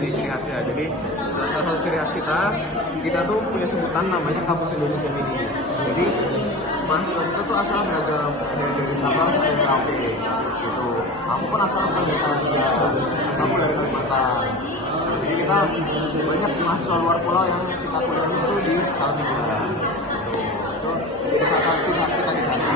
nih ciri khasnya. Jadi salah satu ciri khas kita tuh punya sebutan namanya Kampus Indonesia Mini. Jadi mahasiswa kita tuh asal beragam, dari Sabang sampai Merauke gitu. Aku pun asal dari Salatiga, kamu dari Kalimantan. Jadi kita banyak mahasiswa luar pulau yang kita kuliah itu di Salatiga. Gitu. Itu jadi salah satu ciri khas kita di sana.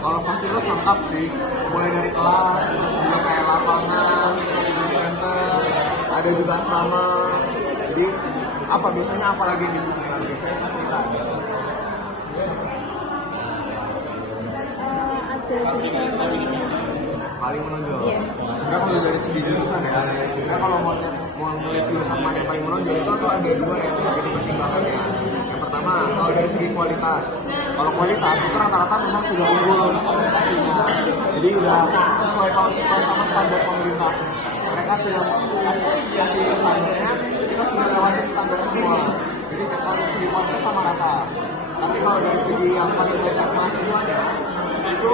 Kalau fasilitas lengkap sih, mulai dari kelas, terus juga kayak lapangan, student center, ada juga asrama. Jadi apa biasanya apa lagi yang dibutuhkan? Biasanya fasilitas. Paling menonjol. Iya. Sebenarnya kalau dari segi jurusan ya, sebenarnya kalau mau melihat jurusan mana yang paling menonjol itu tuh ada dua yang jadi pertimbangannya. Yang pertama, kalau dari segi kualitas. Kalau kualitas itu rata-rata memang sudah unggul komunikasinya. Jadi udah sesuai sama standar pemerintah. Mereka sudah kasih standarnya, kita sudah lewatin standar semua. Jadi dari segi kualitas sama rata. Tapi kalau dari segi yang paling banyak mahasiswanya, itu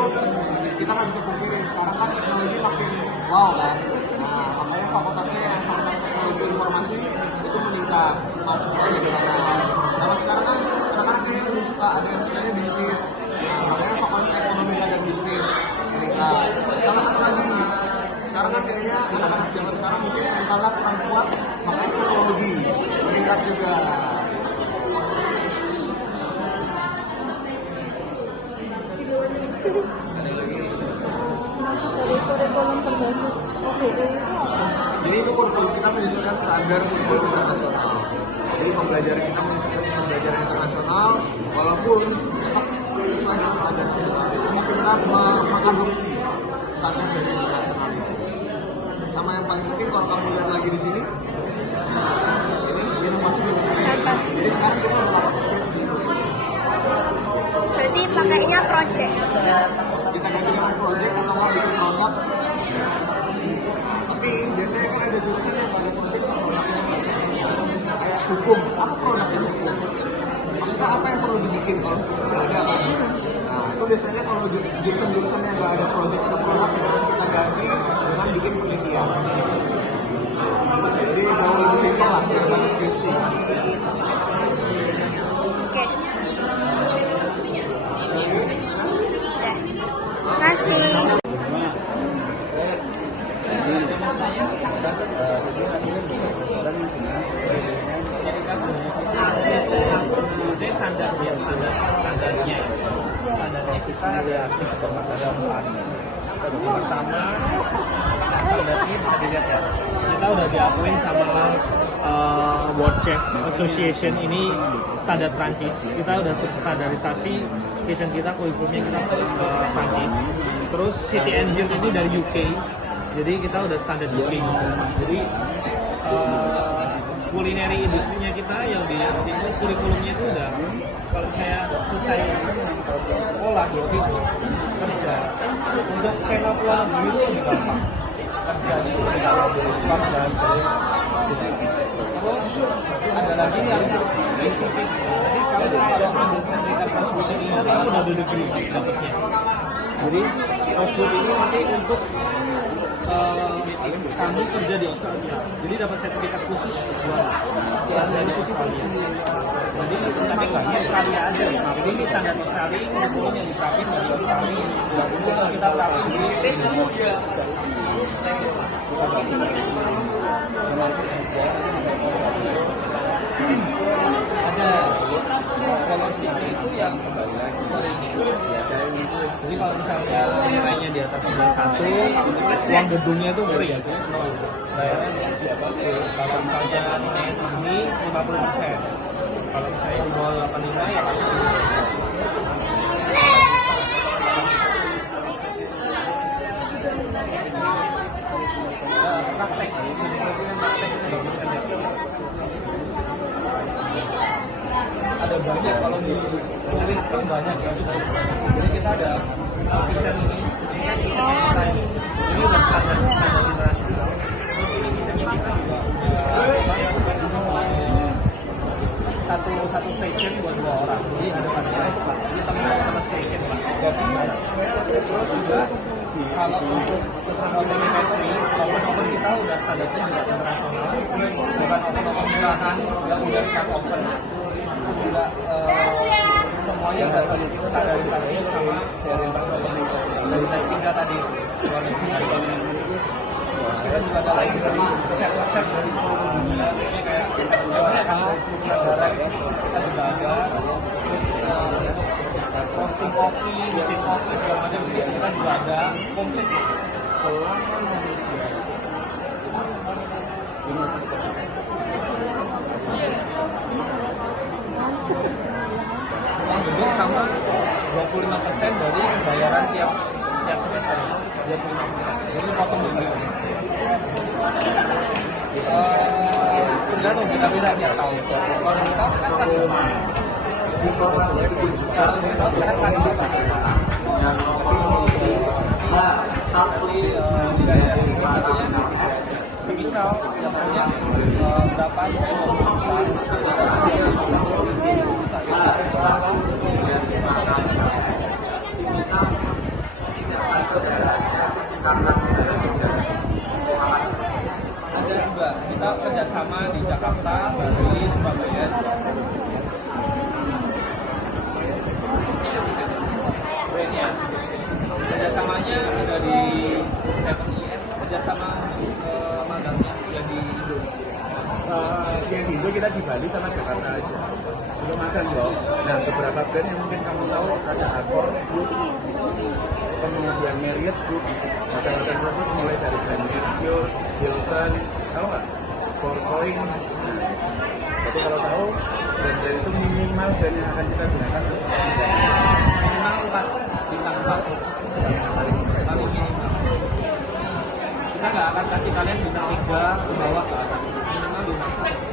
kita nggak bisa pungkirin sekarang kan teknologi makin wow kan. Nah makanya fakultasnya yang fakultas teknologi informasi itu meningkat mahasiswanya di sana. Sama sekarang kan anak-anak ini lebih suka ada yang sukanya bisnis. Nah makanya fakultas ekonomi dan bisnis meningkat. Sama satu lagi sekarang kan kayaknya anak-anak zaman sekarang mungkin mentalnya kurang kuat, makanya psikologi meningkat juga. Dari kurikulum berbasis OBE itu apa? Jadi itu kurikulum kita menyesuaikan standar kurikulum internasional. Jadi pembelajaran kita menyesuaikan pembelajaran internasional, walaupun tetap sesuai dengan standar nasional. Tapi kita mengadopsi standar dari internasional itu. Sama yang paling penting kalau kamu lihat lagi di sini, ini masih bebas. Jadi sekarang kita udah dapat skripsi. Berarti pakainya project. Kita ganti dengan project atau nggak bikin produk. Tapi biasanya kan ada jurusan yang ada project atau produknya project kayak hukum. Apa produknya hukum? Maksudnya apa yang perlu dibikin kalau nggak ada kan? Nah itu biasanya kalau jurusan-jurusan yang nggak ada project atau produknya kita ganti dengan bikin penelitian. Jadi jauh lebih simpel lah daripada skripsi kan. Oke. Kasih. Standarnya kita reaktif kepada pertama standarnya bisa dilihat ya, kita udah diakuin sama World Chef Association ini standar Prancis. Kita udah terstandarisasi kitchen kita, kurikulumnya kita Prancis. Terus City Engine ini dari UK, jadi kita udah standar UK. Jadi kulineri industrinya kita yang di kurikulumnya itu udah, kalau saya selesai sekolah gitu kerja untuk channel luar negeri itu lebih gampang, kerja itu lebih gampang dan terus ada lagi yang prinsipis. Jadi kalau saya sertifikat Rosewood ini kamu udah degree dapatnya. Jadi Rosewood ini nanti untuk kamu kerja di Australia, jadi dapat sertifikat khusus buat dari Australia. Jadi tapi nggak Australia aja ya. Jadi ini standar Australia, kurikulum yang diterapin di Australia. Kalau kita praktis ada policy itu yang kembali lagi biasanya itu. Jadi kalau misalnya nilainya di atas 91, uang gedungnya itu free. Bayarnya siapa? Kalau misalnya nilainya segini 50%. Kalau misalnya di bawah 85 ya pasti. Praktek. Ada banyak, kalau ditulis kan banyak ya, cukup. Jadi kita ada kitchen ini kan kitchennya kita ini udah standar internasional. Terus ini kitchennya kita juga satu station buat 2 orang. Jadi ada satu station pak. kalau untuk oven pastry, oven kita udah standarnya juga internasional, bukan oven murahan yang udah start oven, juga semuanya udah standarisasi sama seri dari tiga tadi. Kita juga ada lagi dari chef dari seluruh dunia, kayak sama negara kita juga ada, terus roasting kopi, mesin kopi segala macam kita juga ada, komplit selama Malaysia. Uang gedung sama 25% dari bayaran tiap semester, 25%. Jadi potong dulu. Tergantung kita beda tiap tahun. Kalau kita kan misal yang punya berapa ada juga kita kerjasama di Jakarta, Bali, Surabaya. Brandnya kerjasamanya ada di 7-Eleven, kerjasama magangnya yang di Indo. Yang di Indo kita di Bali sama Jakarta aja. Belum magang loh. Nah, beberapa brand yang mungkin kamu tahu ada Accor Group, kemudian Marriott Group, hotel-hotel tersebut mulai dari brand Mercure, Hilton, tahu nggak? Four Point. Jadi kalau tahu brand itu minimal brand yang akan kita gunakan Minimal 4 bintang 4 paling minimal. Kita nggak akan kasih kalian bintang 3 ke bawah ke atas, minimal bintang 4.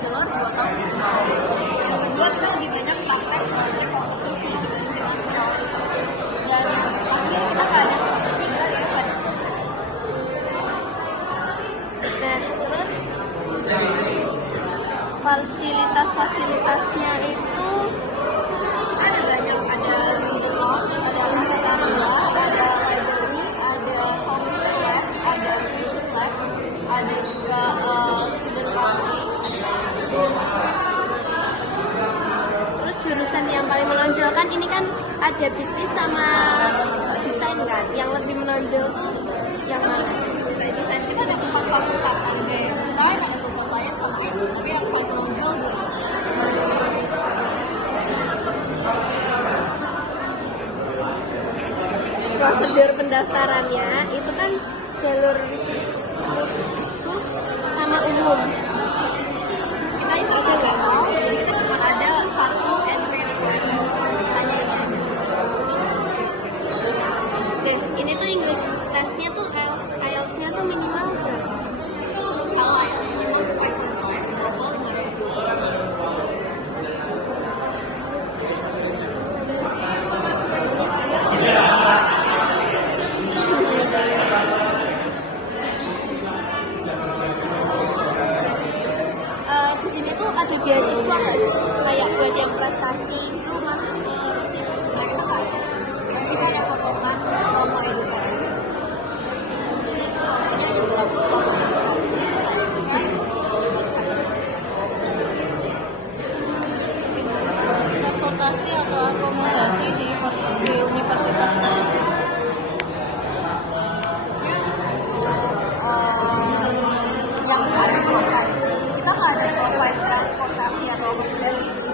bachelor 2 tahun. Yang kedua kita lebih banyak praktek project kompetisi gitu yang kita punya waktu itu. Dan yang terakhir kita nggak ada skripsi, kita ada project. Nah terus fasilitasnya itu ada banyak, ada student lounge, ada cafeteria, ada library, ada computer lab, ada vision lab, ada juga student laundry. Terus jurusan yang paling menonjol kan ini kan ada bisnis sama desain kan, yang lebih menonjol tuh yang mana? Desain kita ada 4 fakultas, ada business design, ada social science, sama itu. Tapi yang paling menonjol tuh prosedur pendaftarannya itu kan jalur khusus sama umum. Kita internasional, jadi kita cuma ada satu entry requirement, hanya ini aja. Oke, ini tuh English testnya tuh IELTS-nya tuh minimal berapa? Kalau IELTS minimal 5.5, TOEFL 520. Di sini tuh ada beasiswa nggak sih? Kayak buat yang prestasi itu masuk scholarship sebenarnya kita nggak ada. Tapi kita ada potongan lomba edukat aja. Jadi itu lombanya aja bagus lomba edukat. Jadi selesai edukat, balik-balik aja. Transportasi atau akomodasi di universitas yang ada provide. Kita nggak ada provide transportasi atau akomodasi sih.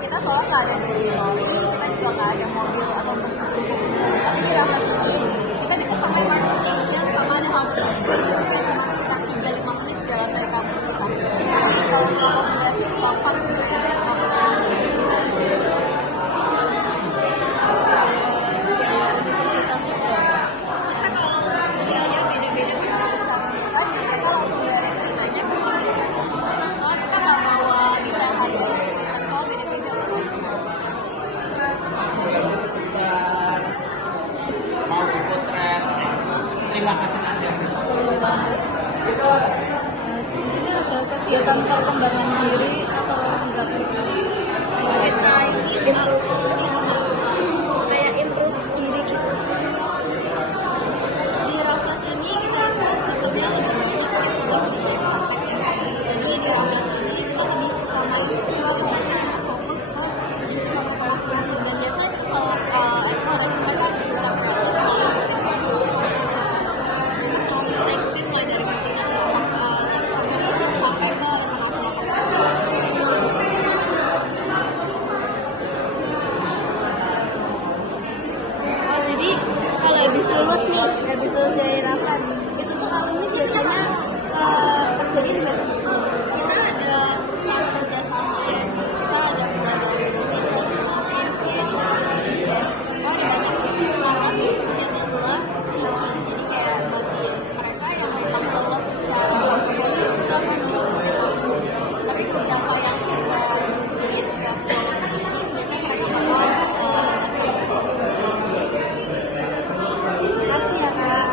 Kita soalnya nggak ada dormitory, kita juga nggak ada mobil atau bus untuk umum. Tapi di Raffles ini kita dekat sama MRT station sama ada halte bus. Jadi kayak cuma sekitar 3-5 menit jalan dari kampus kita. Jadi kalau untuk akomodasi itu gampang, nggak perlu. Biaya beda-beda kan besar biasanya mereka langsung direct aja ke sini. Soalnya kita nggak bawa detail harganya sih, soal beda-beda. Mau dipotret. Terima kasih Nadia. Di sini ada kegiatan perkembangan diri atau enggak? Kayak improve diri gitu. Di Raffles ini kita sistemnya lebih banyak prakteknya. Jadi di Raffles ini kita lebih utama itu sebenarnya fokus ke sama masing-masing. Dan biasanya kalau itu ada cuma kan bisa praktek kalau kita ikutin mulai dari multinational competition sampai ke international competition. Jadi kalau habis lulus dari Raffles itu tuh alumni biasanya kerja di mana? Kita ada perusahaan kerjasama, kita ada mulai dari Domito, SMP, karena biasanya itu adalah teaching, jadi kayak bagi mereka yang memang lolos secara portfolio kita mengikuti langsung. Tapi beberapa yang kita lihat yang lolos teaching biasanya mereka bakal Makasih ya Kak.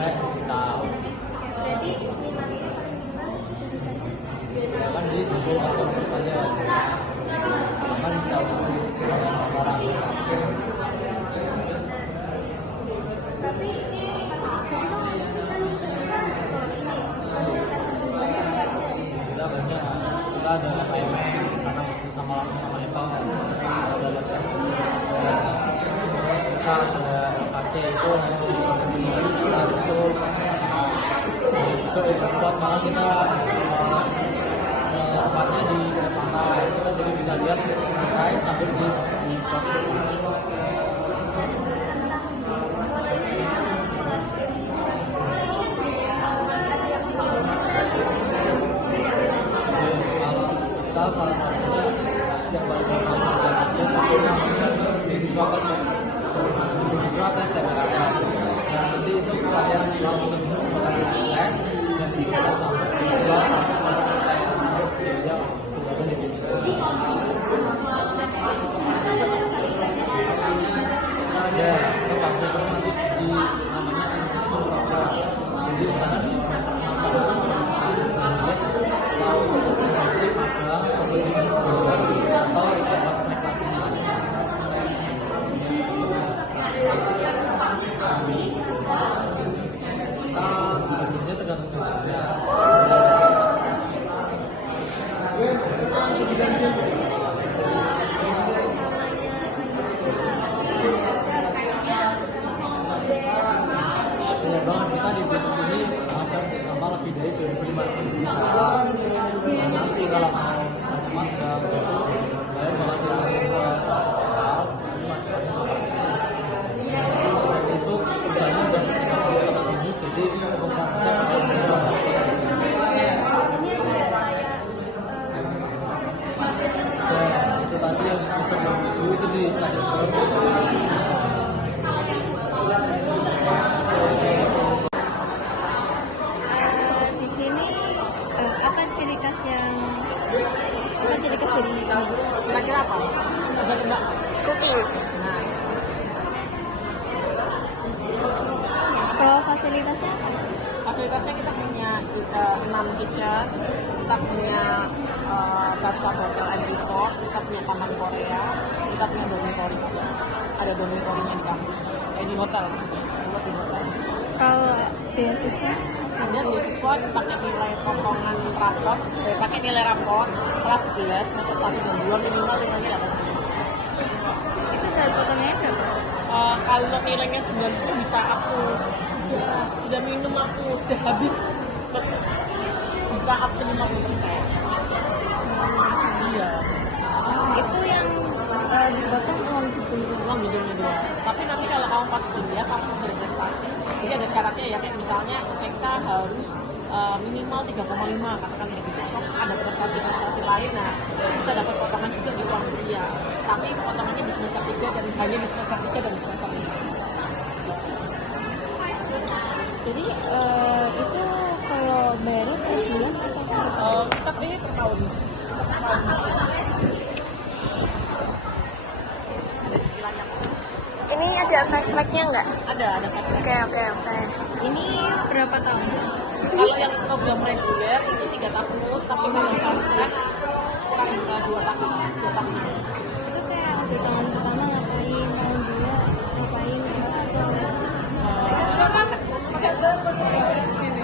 pakai digital. Berarti minatnya paling gimana jurusannya? Ya kan di situ atau aja kan tahu orang Tapi jadi kan kita banyak kita ada payment karena sama itu ada latihan kita ada KC itu itu buat malah kita tempatnya di pantai kita jadi bisa lihat pantai sambil di kita salah satunya yang paling beasiswa tes TPKS. Nah nanti itu setelah yang langsung tes dan bisa sampai beasiswa ya itu pasti nanti di namanya jadi di sana dia tergantung banyak banget kita di bisnis ini hampir sama lebih dari 2.500 usaha. Nah, nanti kalau mau magang saya bakal soal itu usahanya udah ini jadi itu tadi yang itu di Di sini apa ciri khas dari ini? kira-kira apa? Bisa tebak? Cooking. Kalau fasilitasnya apa? Fasilitasnya kita punya 6 kitchen, kita punya Sarsa Hotel and Resort, kita punya taman Korea, kita punya dormitory juga. Ada dormitorynya di kampus, di hotel, di hotel. Kalau beasiswa? Ada beasiswa pakai nilai potongan rapor, pakai nilai rapor kelas 11, semester 1 dan 2 minimal nilainya ada. Itu dari potongnya berapa? Kalau nilainya 90 bisa aku sudah minum aku sudah habis bisa up to 50%. Iya. Itu yang dipotong uang gitu. Uang hidupnya doang. Tapi nanti kalau kamu pas kuliah kamu berprestasi, jadi ada syaratnya ya kayak misalnya kita harus minimal 3,5 katakan gitu. Besok ada prestasi lain, nah bisa dapat potongan juga di uang kuliah. Tapi potongannya di semester 3 dan hanya di semester 3 dan di semester 5. Jadi itu kalau bayarnya per bulan atau Tetap ini per tahun. Ini ada fastbacknya nggak? Ada fastback. Oke. ini berapa tahun? Kalau yang program reguler itu 3 tahun, tapi kalau fastback kurang 2 tahun. Itu kayak di tahun pertama ngapain, tahun 2 ngapain, atau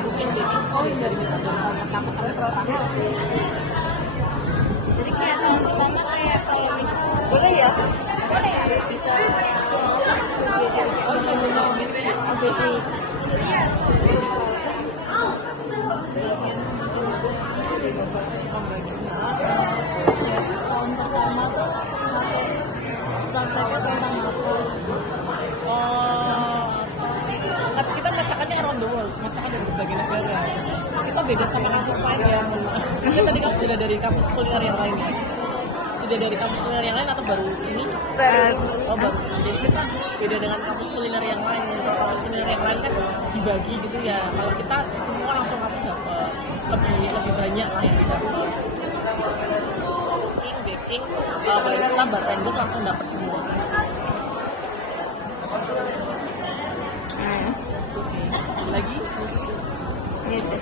Mungkin di sekolah dari tahun pertama sampai tahun. jadi kayak tahun pertama kayak kalau misal Boleh ya? bisa ABC. Tahun pertama tuh prakteknya tentang apa? Tapi kita masakannya around the world, masakan dari berbagai negara. Kita beda sama kampus lain ya. Kita tadi kan sudah dari kampus kuliner yang lain ya. Sudah dari kampus kuliner yang lain atau baru ini? Oh baru. Jadi kita beda dengan kampus kuliner yang lain. Kalau kampus kuliner yang lain kan dibagi gitu ya. Kalau kita semua langsung kamu dapat lebih banyak lah yang didapat. Baking, barista, bartender langsung dapat semua. gitu sih. Lagi Gitu.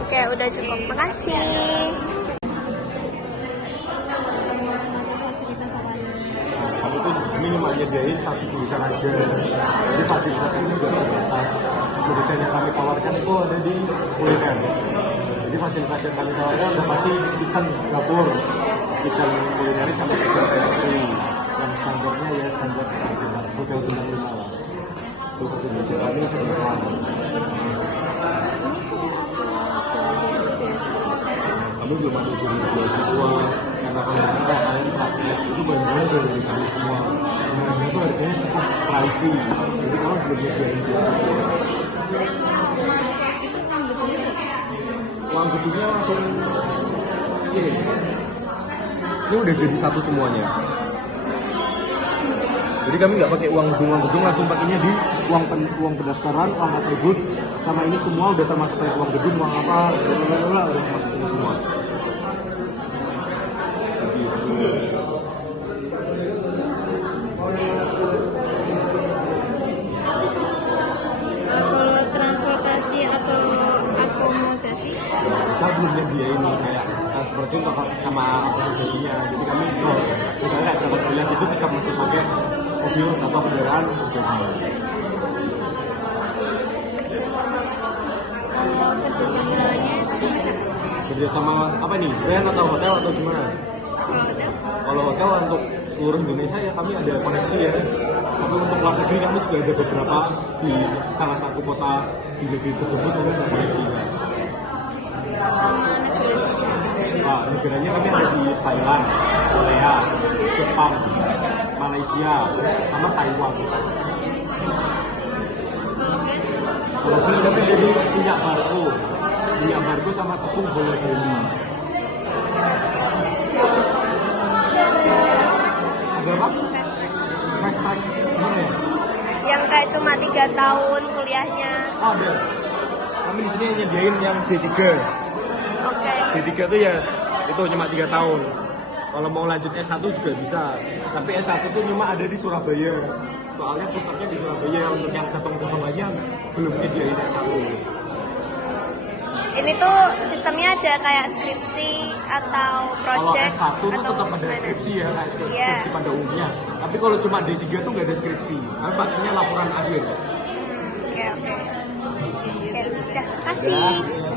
Oke, udah cukup. Makasih. Kamu tuh ini cuma nyediain satu jurusan aja, jadi fasilitas itu juga terbatas. Jurusan yang kami tawarkan itu ada di kuliner. Jadi fasilitas yang kami tawarkan udah pasti kitchen dapur, kitchen kulineri sama kitchen pastry. Yang standarnya ya standar hotel bintang 5 lah. Itu fasilitas kami semua. Kami belum ada jadi beasiswa karena kalau misalnya kalian praktek itu benar-benar dari kami semua. Benar-benar itu harganya cukup pricey. Jadi kalau belum nyediain beasiswa, uang gedungnya langsung ini udah jadi satu semuanya. Jadi kami nggak pakai uang gedung, langsung pakainya di uang pendaftaran, uang atribut, sama ini semua udah termasuk kayak uang gedung, uang apa, udah termasuk ini semua. Kalau transportasi atau akomodasi, Kita belum nyediain kayak transportasi sama akomodasinya. Jadi kami misalnya kayak tempat kuliah itu tetap masih pakai mobil atau kendaraan pribadi. kalau kerjasamanya sama siapa? Kerja sama apa nih? Brand atau hotel atau gimana? Kalau hotel, Kalau hotel untuk seluruh Indonesia ya kami ada koneksi ya. Tapi untuk luar negeri kami juga ada beberapa di salah satu kota di negeri tersebut kami ada koneksi. sama negara siapa? Nah, negaranya kami ada di Thailand, Korea, Jepang, Malaysia, sama Taiwan. Kalau brand kami jadi minyak Barco sama tepung bola Bali. Ada apa? Fast track gimana ya? Yang kayak cuma 3 tahun kuliahnya. Oh, ada. Kami di sini nyediain yang D3. Oke. D3 itu ya itu cuma 3 tahun. Kalau mau lanjut S1 juga bisa. Tapi S1 itu cuma ada di Surabaya. Soalnya pusatnya di Surabaya, untuk yang cabang-cabang lainnya belum nyediain S1. Ini tuh sistemnya ada kayak skripsi atau Kalau project S1 itu atau tetap ada gimana? skripsi ya, kayak skripsi Iya. pada umumnya. Tapi kalau cuma D3 tuh nggak ada skripsi. Kami pakainya laporan akhir. Oke, udah. Kasih. Ya.